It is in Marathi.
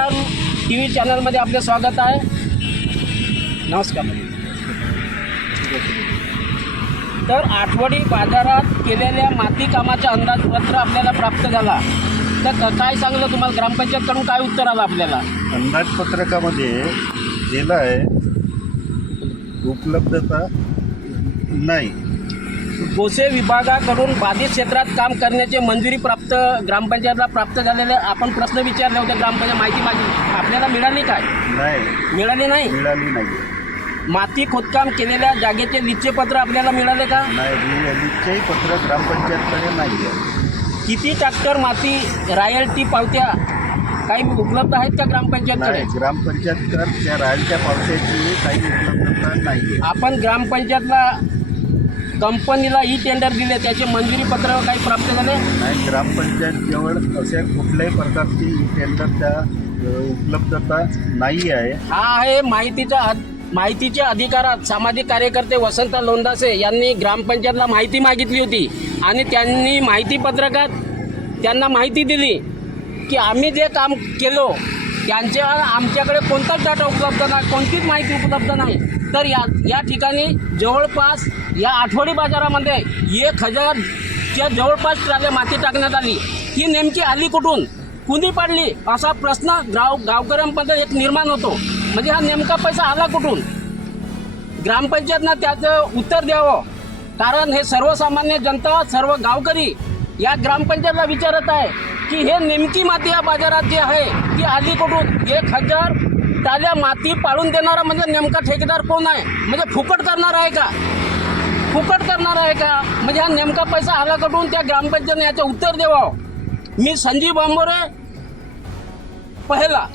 नवविचार टी व्ही चॅनलमध्ये आपले स्वागत आहे. नमस्कार. तर आठवडी बाजारात केलेल्या माती कामाचा अंदाजपत्र आपल्याला प्राप्त झाला. तर काय सांगलं तुम्हाला? ग्रामपंचायतकडून काय उत्तर आलं आपल्याला? अंदाजपत्रकामध्ये दिलं आहे उपलब्धता नाही. गोसे विभागाकडून बाधित क्षेत्रात काम करण्याची मंजुरी प्राप्त ग्रामपंचायतला प्राप्त झालेले आपण प्रश्न विचारले होते ग्रामपंचायत माहिती मागितली आपल्याला मिळाली काय? नाही. मिळाली नाही? मिळाली नाही. माती खोदकाम केलेल्या जागेचे लिच्चे पत्र आपल्याला मिळाले का? नाही पत्र ग्रामपंचायतकडे नाही आहे किती ट्रॅक्टर माती रॉयल्टी पावत्या काही उपलब्ध आहेत का ग्रामपंचायतकडे? नाही ग्रामपंचायतकर त्या राहायच्या पावसाची काही उपलब्धता नाही आहे आपण ग्रामपंचायतला कंपनीला ई टेंडर दिले त्याचे मंजुरी पत्र काही प्राप्त झाले? नाही ग्रामपंचायतजवळ अशा कुठल्याही प्रकारची टेंडरच्या अ, उपलब्धता नाही आहे. हा आहे माहितीचा माहितीच्या अधिकारात सामाजिक कार्यकर्ते वसंत लोंढासे यांनी ग्रामपंचायतला माहिती मागितली होती. आणि त्यांनी माहिती पत्रकात त्यांना माहिती दिली की आम्ही जे काम केलो त्यांच्या आमच्याकडे कोणताच डाटा उपलब्ध नाही कोणतीच माहिती उपलब्ध नाही. तर या या ठिकाणी जवळपास या आठवडी बाजारामध्ये एक हजारच्या जवळपास ट्राल्या माती टाकण्यात आली. ती नेमकी आली कुठून? कुणी पाडली? असा प्रश्न गाव गावकऱ्यांमध्ये एक निर्माण होतो. म्हणजे हा नेमका पैसा आला कुठून? ग्रामपंचायतनं त्याचं उत्तर द्यावं. कारण हे सर्वसामान्य जनता सर्व गावकरी या ग्रामपंचायतला विचारत आहे की हे नेमकी माती या बाजारात जी आहे ती आली कुठून? एक हजार त्याला माती पाळून देणारा म्हणजे नेमका ठेकेदार कोण आहे? म्हणजे फुकट करणार आहे का? फुकट करणार आहे का? म्हणजे हा नेमका पैसा आला त्या ग्रामपंचायतीने याचं उत्तर देवा मी संजीव बांबोरे पहिला.